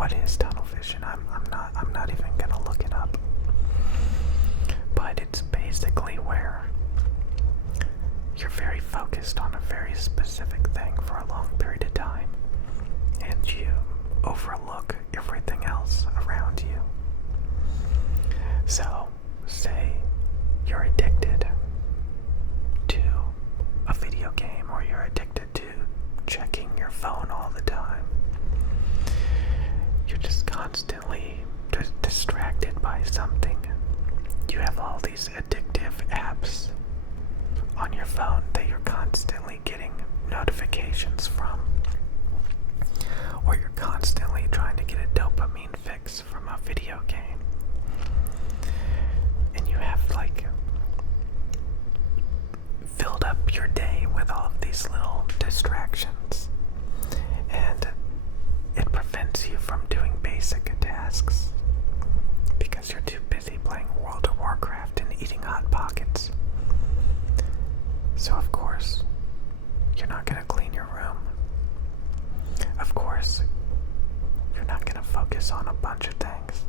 what is tunnel vision? I'm not even gonna look it up. But it's basically where you're very focused on a very specific thing for a long period of time, and you overlook everything else around you. So, say you're addicted to a video game, or you're addicted to checking your phone all the time. You're just constantly distracted by something. You have all these addictive apps on your phone that you're constantly getting notifications from, or you're constantly trying to get a dopamine fix from a video game, and you have like filled up your day with all of these little distractions, and it prevents you from doing basic tasks because you're too busy playing World of Warcraft and eating Hot Pockets. So of course, you're not going to clean your room. Of course, you're not going to focus on a bunch of things.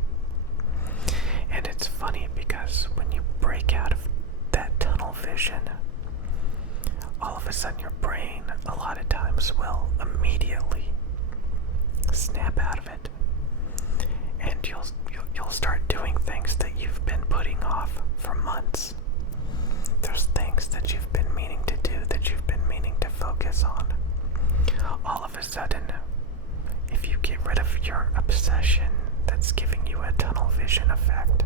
And it's funny because when you break out of that tunnel vision, all of a sudden your brain a lot of times will immediately snap out of it. And you'll start doing things that you've been putting off for months. There's things that you've been meaning to do, that you've been meaning to focus on. All of a sudden, if you get rid of your obsession that's giving you a tunnel vision effect,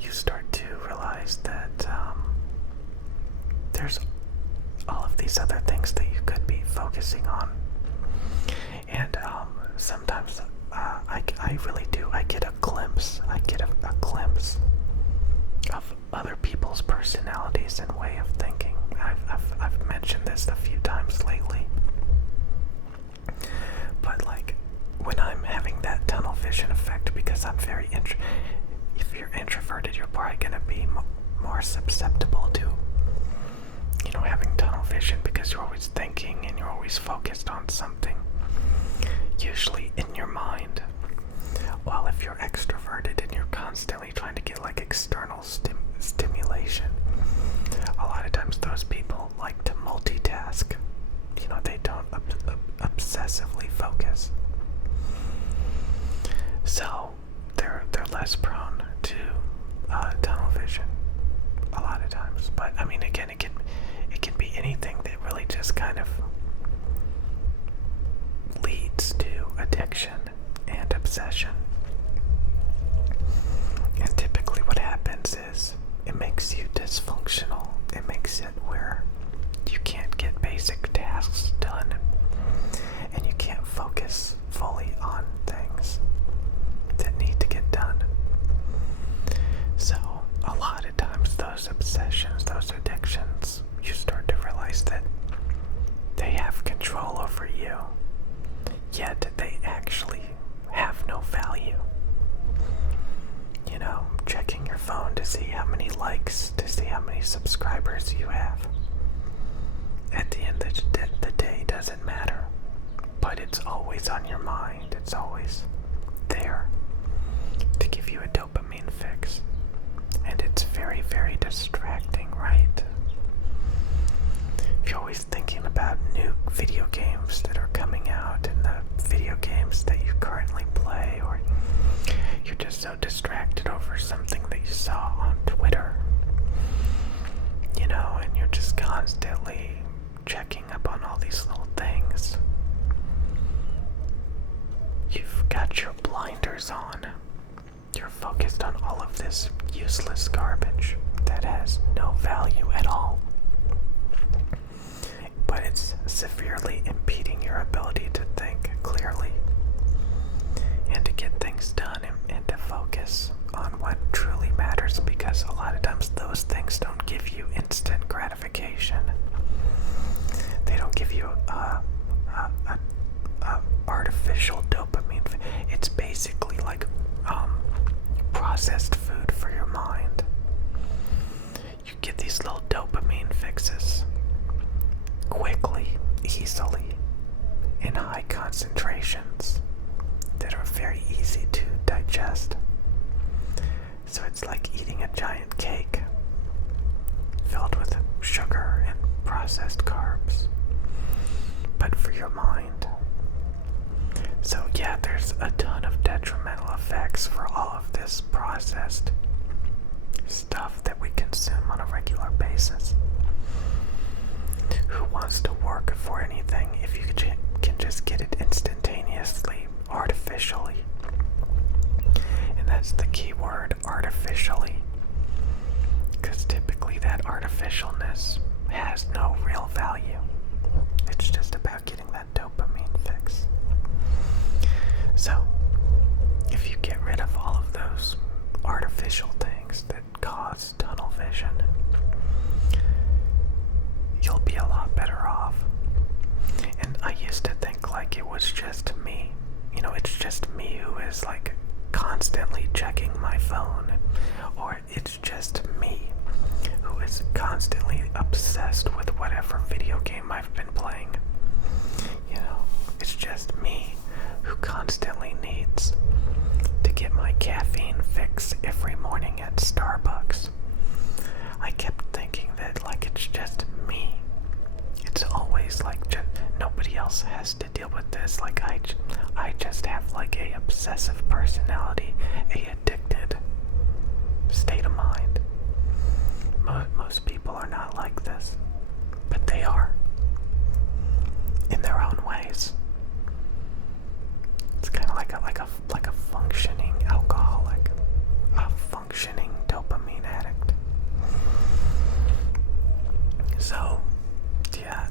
you start to realize that there's all of these other things that you could be focusing on. And sometimes I really do. I get a glimpse of other people's personalities and way of thinking. I've mentioned this a few times lately. But like, when I'm having that tunnel vision effect, because I'm very if you're introverted, you're probably gonna be more susceptible to, having tunnel vision, because you're always thinking and you're always focused on something, usually in your mind. While if you're extroverted and you're constantly trying to get like external stimulation, a lot of times those people like to multitask. They don't obsessively focus. So they're less prone to tunnel vision a lot of times. But I mean, again, it can be anything that really just kind of leads to addiction and obsession. And typically what happens is it makes you dysfunctional. It makes it where you can't get basic tasks done, and you can't focus fully on things that need to get done. So a lot of times those obsessions, those addictions, you start to realize that they have control over you, yet they actually have no value. Checking your phone to see how many likes, to see how many subscribers you have. At the end of the day, doesn't matter. But it's always on your mind. It's always there to give you a dopamine fix. And it's very, very distracting, right? If you're always thinking about new video games that are coming out, and the video games that you currently play, or you're just so distracted over something that you saw on Twitter, and you're just constantly checking up on all these little things. You've got your blinders on. You're focused on all of this useless garbage that has no value at all. But it's severely impeding your ability to think clearly and to get things done and to focus on what truly matters, because a lot of times those things don't give you instant gratification. They don't give you artificial dopamine. It's basically like processed food for your mind. You get these little dopamine fixes quickly, easily, in high concentrations. there's a ton of detrimental effects for all of this processed stuff that we consume on a regular basis. Who wants to work for anything if you can just get it instantaneously, artificially? And that's the key word, artificially. Because typically that artificialness has no real value. It's just about getting that dopamine fix. So, if you get rid of all of those artificial things that cause tunnel vision, you'll be a lot better off. And I used to think like it was just me. You know, it's just me who is like constantly checking my phone, or it's just me who is constantly obsessed with whatever video game I've been playing. You know, it's just me who constantly needs to get my caffeine fix every morning at Starbucks. I kept thinking that like it's just me. It's always like nobody else has to deal with this. Like I just have like a obsessive personality, a addicted state of mind. Most people are not like this, but they are in their own ways. It's kind of like a functioning alcoholic, a functioning dopamine addict. So, yeah,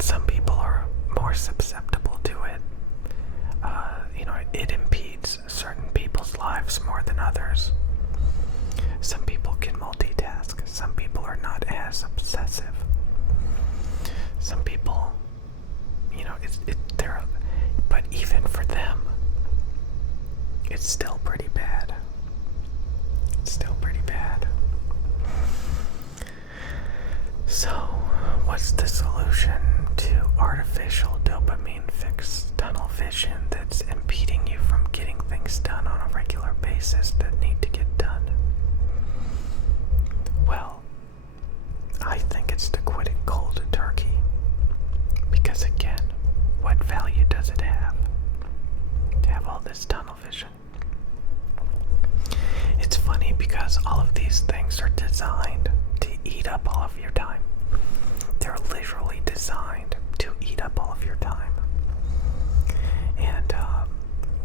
some people are more susceptible to it. You know, it impedes certain people's lives more than others. Some people can multitask. Some people are not as obsessive. Some people, you know, but even for them, it's still pretty bad. It's still pretty bad. So, what's the solution to artificial dopamine fixed tunnel vision that's impeding you from getting things done on a regular basis that need to get done? Well, I think it's to quit it cold turkey. Because again, what value does it have to have all this tunnel vision? It's funny because all of these things are designed to eat up all of your time. They're literally designed to eat up all of your time. And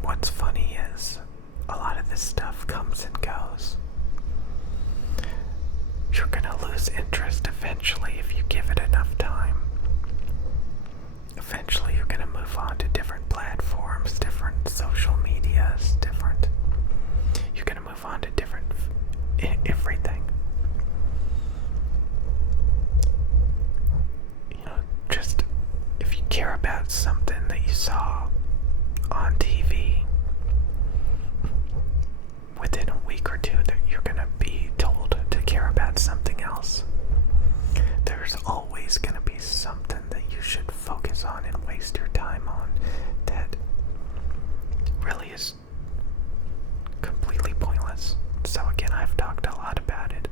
what's funny is a lot of this stuff comes and goes. You're gonna lose interest eventually if you give it enough time. Eventually you're gonna move on to different platforms, different social medias, you're gonna move on to different everything. You know, just if you care about something that you saw on TV, within a week or two that you're gonna be told to care about something else. There's always gonna be something that you should focus on and waste your time on that really is completely pointless. So again, I've talked a lot about it.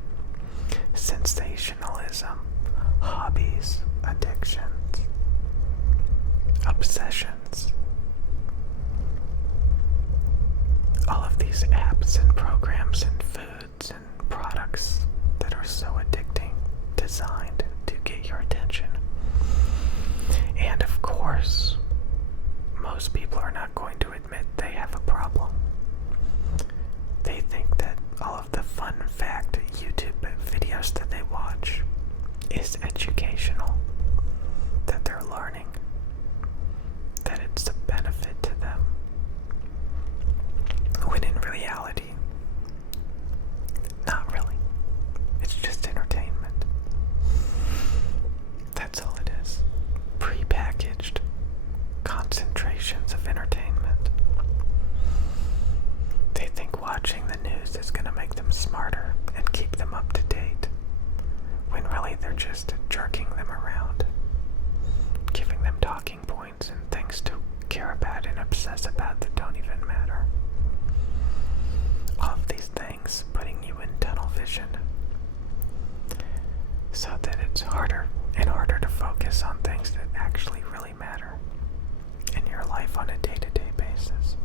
Sensationalism, hobbies, addictions, obsessions. All of these apps and programs and foods and products that are so addicting, designed to get your attention. And of course, most people are not going to admit they have a problem. They think that all of the fun fact YouTube videos that they watch is educational, that they're learning, that it's a benefit to them. When in reality, not really. It's just entertainment. That's all it is. Pre-packaged concentrations of entertainment. They think watching the news is going to make them smarter and keep them up to date, when really they're just jerking them around, giving them talking points and things to care about and obsess about that don't even matter. All of these things putting you in tunnel vision so that it's harder and harder to focus on things that actually really matter in your life on a day-to-day basis.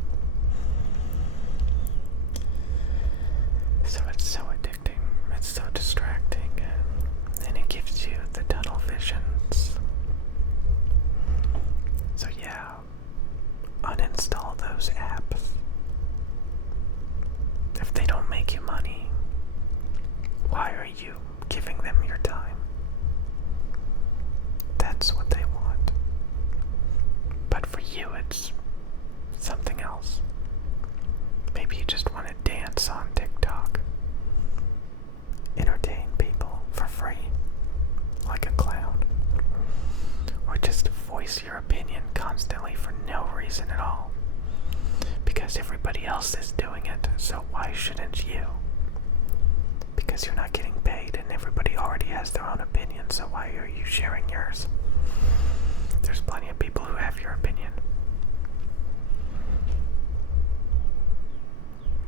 everybody else is doing it, so why shouldn't you? Because you're not getting paid and everybody already has their own opinion, so why are you sharing yours? There's plenty of people who have your opinion.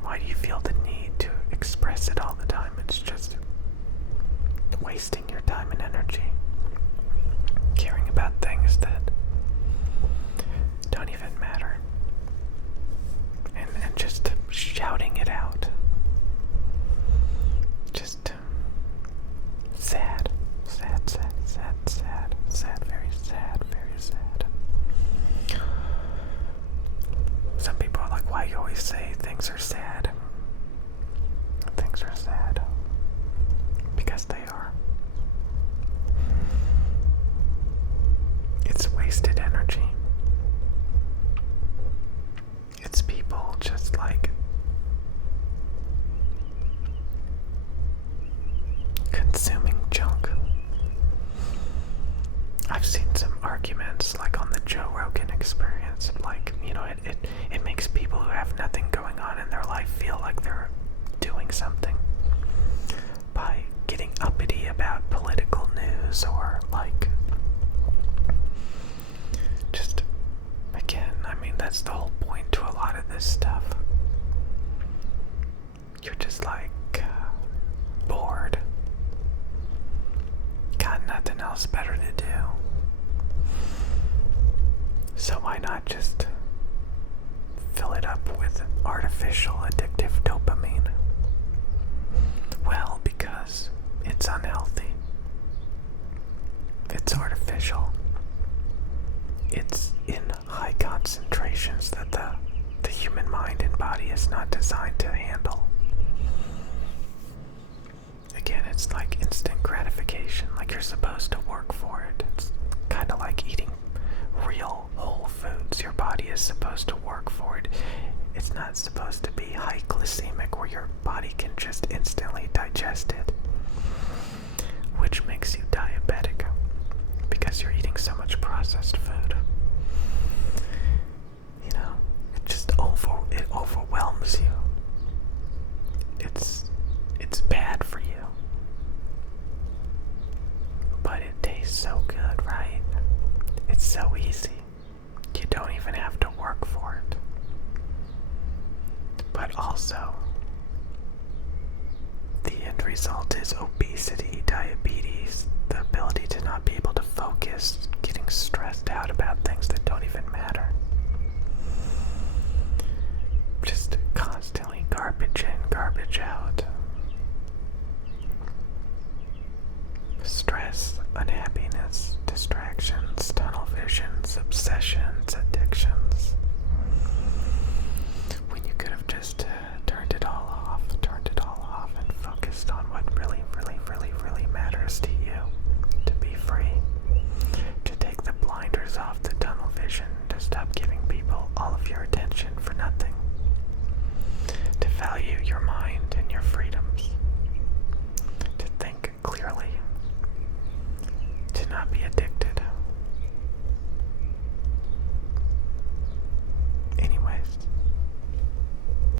Why do you feel the need to express it all the time? It's just wasting your time and energy caring about things that don't even matter. And just shouting it out. Just sad. Sad, sad, sad, sad, sad, very sad, very sad. Some people are like, why you always say things are sad? Things are sad. Because they are. It's wasted energy. It's people just like consuming junk. I've seen some arguments like on the Joe Rogan Experience, like, it makes people who have nothing going on in their life feel like they're doing something by getting uppity about political news, or like, just, again, that's the whole point to a lot of this stuff. You're just like bored, got nothing else better to do, so why not just fill it up with artificial addictive dopamine? Well, because it's unhealthy, it's artificial, it's in high concentrations that the human mind and body is not designed to handle. Again, it's like instant gratification, like you're supposed to work for it. It's kind of like eating real whole foods. Your body is supposed to work for it. It's not supposed to be high glycemic where your body can just instantly digest it, which makes you diabetic because you're eating so much processed food. It just overwhelms you. It's bad for you. But it tastes so good, right? It's so easy. You don't even have to work for it. But also, the end result is obesity, diabetes, the ability to not be able to focus, getting stressed out about things that don't even matter. Just constantly garbage in, garbage out.